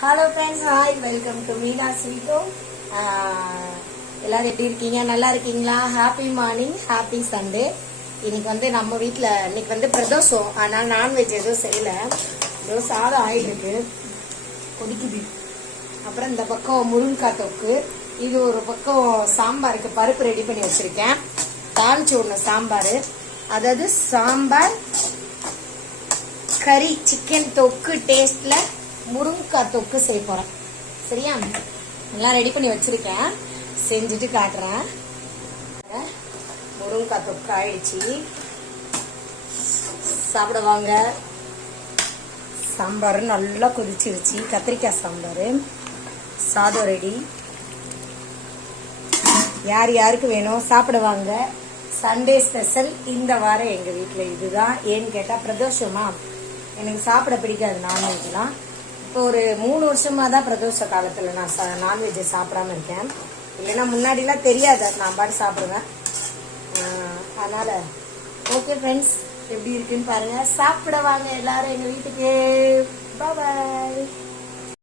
Hello friends, hi, welcome to Meena ஸ்வீட்டோ. எல்லாரும் எப்படி இருக்கீங்க? நல்லா இருக்கீங்களா? Happy morning, happy Sunday. இன்னைக்கு நம்ம வீட்டில் இன்னைக்கு பிரதோஷம், ஆனால் நான்வெஜ் எதுவும் செய்யல. ஏதோ சாதம் ஆயிட்டு கொதிக்குது. அப்புறம் இந்த பக்கம் முருங்கைக்காய் தொக்கு, இது ஒரு பக்கம் சாம்பாருக்கு பருப்பு ரெடி பண்ணி வச்சிருக்கேன். தாளிச்சு ஒன்று சாம்பார், அதாவது சாம்பார் கறி சிக்கன் தொக்கு டேஸ்ட்ல முருங்கைக்காய் தொக்கு செய்ய போறேன். சரியா? எல்லாம் ரெடி பண்ணி வச்சிருக்கேன், செஞ்சுட்டு காட்டுறேன். முருங்கைக்காய் தொக்கு ஆயிடுச்சு, சாப்பிடுவாங்க. சாம்பார் நல்லா கொதிச்சிருச்சு, கத்திரிக்காய் சாம்பார். சாதம் ரெடி. யார் யாருக்கு வேணும் சாப்பிடுவாங்க. சண்டே ஸ்பெஷல் இந்த வாரம் எங்க வீட்டில் இதுதான். ஏன்னு கேட்டா பிரதோஷமா, எனக்கு சாப்பிட பிடிக்காது நான்வெஜ்லாம். இப்போ ஒரு 3 வருஷமா தான் பிரதோஷ காலத்துல நான் நான்வெஜ் சாப்பிடாம இருக்கேன். இல்லைன்னா முன்னாடிலாம் தெரியாது, நான் பாட்டு சாப்பிடுவேன். அதனால ஓகே ஃப்ரெண்ட்ஸ், எப்படி இருக்குன்னு பாருங்க. சாப்பிட வாங்க எல்லாரும் எங்க வீட்டுக்கு. பாய்.